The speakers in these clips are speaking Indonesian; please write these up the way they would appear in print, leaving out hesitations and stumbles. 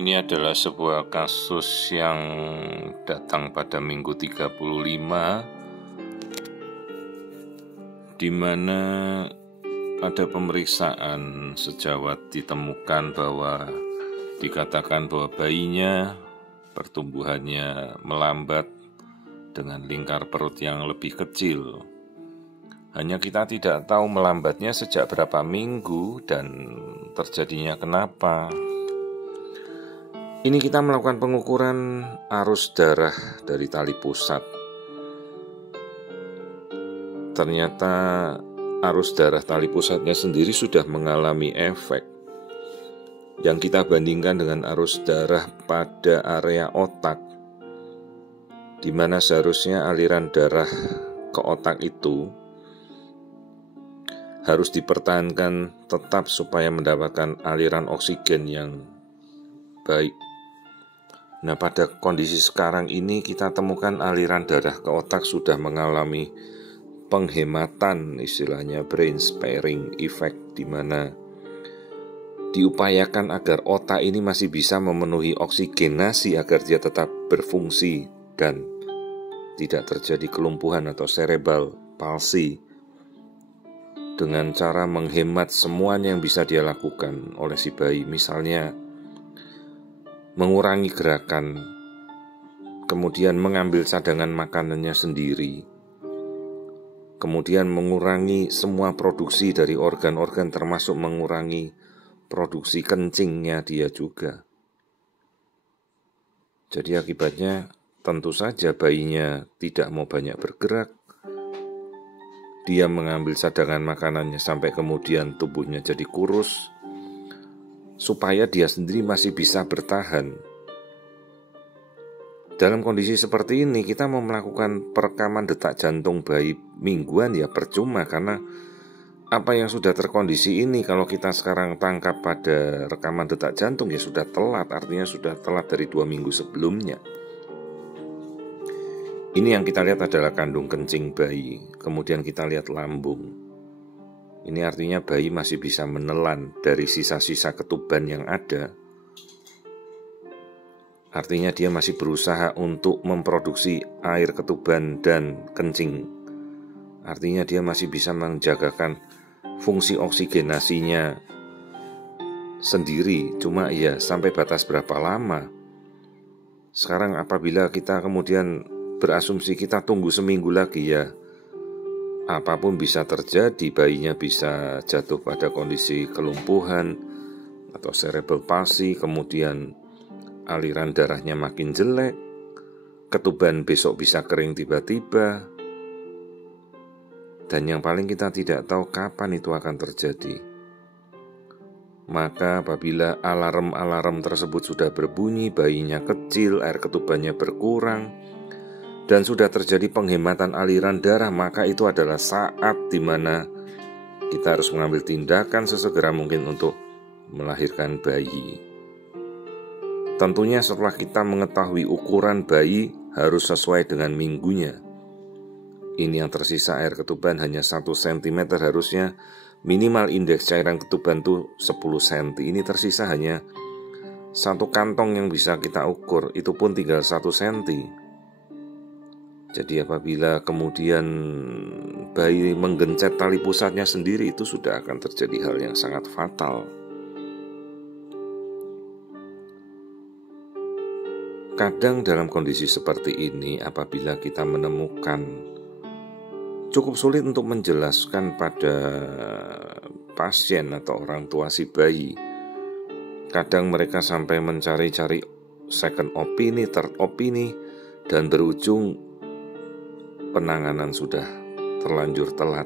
Ini adalah sebuah kasus yang datang pada minggu 35, di mana ada pemeriksaan sejawat ditemukan bahwa dikatakan bahwa bayinya pertumbuhannya melambat dengan lingkar perut yang lebih kecil. Hanya kita tidak tahu melambatnya sejak berapa minggu dan terjadinya kenapa. Ini kita melakukan pengukuran arus darah dari tali pusat. Ternyata arus darah tali pusatnya sendiri sudah mengalami efek yang kita bandingkan dengan arus darah pada area otak, di mana seharusnya aliran darah ke otak itu harus dipertahankan tetap supaya mendapatkan aliran oksigen yang baik. Nah, pada kondisi sekarang ini kita temukan aliran darah ke otak sudah mengalami penghematan, istilahnya brain sparing effect, di mana diupayakan agar otak ini masih bisa memenuhi oksigenasi agar dia tetap berfungsi dan tidak terjadi kelumpuhan atau cerebral palsy, dengan cara menghemat semuanya yang bisa dia lakukan oleh si bayi. Misalnya mengurangi gerakan, kemudian mengambil cadangan makanannya sendiri, kemudian mengurangi semua produksi dari organ-organ, termasuk mengurangi produksi kencingnya dia juga. Jadi akibatnya tentu saja bayinya tidak mau banyak bergerak. Dia mengambil cadangan makanannya sampai kemudian tubuhnya jadi kurus, supaya dia sendiri masih bisa bertahan. Dalam kondisi seperti ini, kita mau melakukan perekaman detak jantung bayi mingguan ya percuma, karena apa yang sudah terkondisi ini kalau kita sekarang tangkap pada rekaman detak jantung ya sudah telat, artinya sudah telat dari 2 minggu sebelumnya. Ini yang kita lihat adalah kandung kencing bayi, kemudian kita lihat lambung. Ini artinya bayi masih bisa menelan dari sisa-sisa ketuban yang ada. Artinya dia masih berusaha untuk memproduksi air ketuban dan kencing. Artinya dia masih bisa menjagakan fungsi oksigenasinya sendiri. Cuma ya sampai batas berapa lama. Sekarang apabila kita kemudian berasumsi kita tunggu seminggu lagi, ya apapun bisa terjadi. Bayinya bisa jatuh pada kondisi kelumpuhan atau cerebral palsy, kemudian aliran darahnya makin jelek, ketuban besok bisa kering tiba-tiba, dan yang paling kita tidak tahu kapan itu akan terjadi. Maka apabila alarm-alarm tersebut sudah berbunyi, bayinya kecil, air ketubannya berkurang, dan sudah terjadi penghematan aliran darah, maka itu adalah saat di mana kita harus mengambil tindakan sesegera mungkin untuk melahirkan bayi. Tentunya setelah kita mengetahui ukuran bayi harus sesuai dengan minggunya. Ini yang tersisa air ketuban hanya 1 cm, harusnya minimal indeks cairan ketuban itu 10 cm. Ini tersisa hanya 1 kantong yang bisa kita ukur, itu pun tinggal 1 cm. Jadi apabila kemudian bayi menggencet tali pusatnya sendiri, itu sudah akan terjadi hal yang sangat fatal. Kadang dalam kondisi seperti ini, apabila kita menemukan, cukup sulit untuk menjelaskan pada pasien atau orang tua si bayi. Kadang mereka sampai mencari-cari second opini, third opini, dan berujung penanganan sudah terlanjur telat.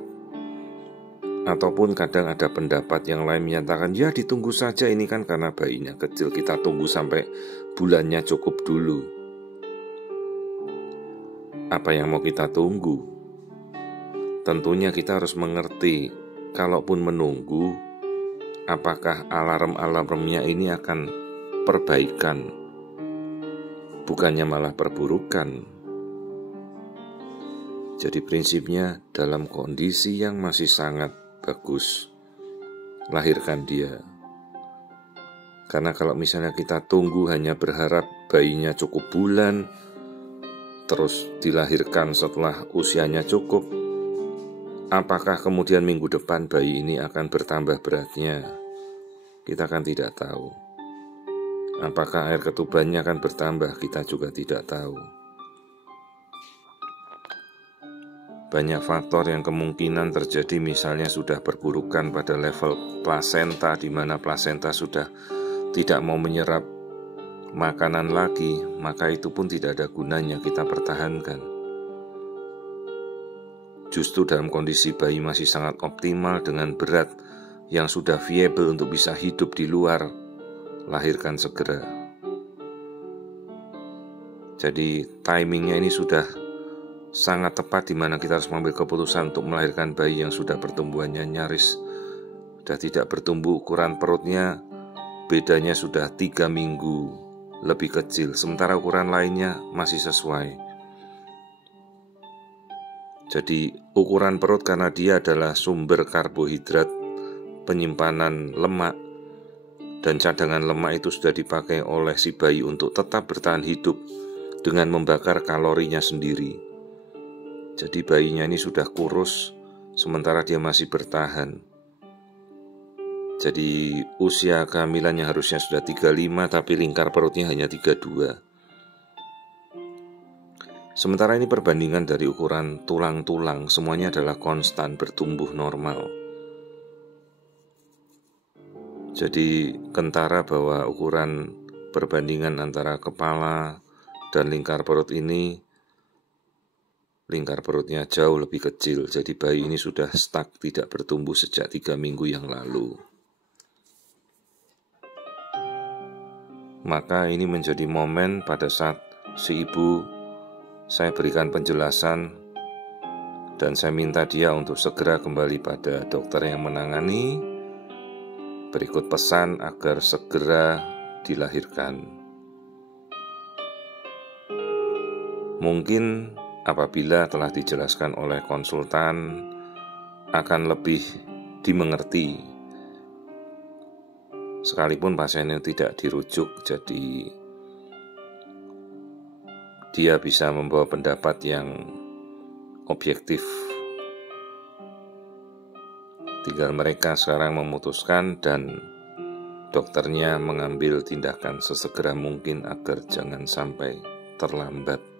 Ataupun kadang ada pendapat yang lain menyatakan, ya ditunggu saja, ini kan karena bayinya kecil, kita tunggu sampai bulannya cukup dulu. Apa yang mau kita tunggu? Tentunya kita harus mengerti, kalaupun menunggu, apakah alarm-alarmnya ini akan perbaikan, bukannya malah perburukan. Jadi prinsipnya dalam kondisi yang masih sangat bagus, lahirkan dia. Karena kalau misalnya kita tunggu hanya berharap bayinya cukup bulan, terus dilahirkan setelah usianya cukup, apakah kemudian minggu depan bayi ini akan bertambah beratnya? Kita kan tidak tahu. Apakah air ketubannya akan bertambah? Kita juga tidak tahu. Banyak faktor yang kemungkinan terjadi, misalnya sudah perburukan pada level plasenta, di mana plasenta sudah tidak mau menyerap makanan lagi, maka itu pun tidak ada gunanya kita pertahankan. Justru dalam kondisi bayi masih sangat optimal dengan berat yang sudah viable untuk bisa hidup di luar, lahirkan segera. Jadi timingnya ini sudah sangat tepat, di mana kita harus mengambil keputusan untuk melahirkan bayi yang sudah pertumbuhannya nyaris sudah tidak bertumbuh. Ukuran perutnya bedanya sudah 3 minggu lebih kecil, sementara ukuran lainnya masih sesuai. Jadi ukuran perut karena dia adalah sumber karbohidrat, penyimpanan lemak, dan cadangan lemak itu sudah dipakai oleh si bayi untuk tetap bertahan hidup dengan membakar kalorinya sendiri. Jadi bayinya ini sudah kurus, sementara dia masih bertahan. Jadi usia kehamilannya harusnya sudah 35, tapi lingkar perutnya hanya 32. Sementara ini perbandingan dari ukuran tulang-tulang, semuanya adalah konstan, bertumbuh normal. Jadi kentara bahwa ukuran perbandingan antara kepala dan lingkar perut ini, lingkar perutnya jauh lebih kecil. Jadi bayi ini sudah stuck, tidak bertumbuh sejak 3 minggu yang lalu. Maka ini menjadi momen pada saat si ibu saya berikan penjelasan dan saya minta dia untuk segera kembali pada dokter yang menangani. Berikut pesan agar segera dilahirkan. Mungkin apabila telah dijelaskan oleh konsultan akan lebih dimengerti, sekalipun pasiennya tidak dirujuk, jadi dia bisa membawa pendapat yang objektif. Tinggal mereka sekarang memutuskan dan dokternya mengambil tindakan sesegera mungkin agar jangan sampai terlambat.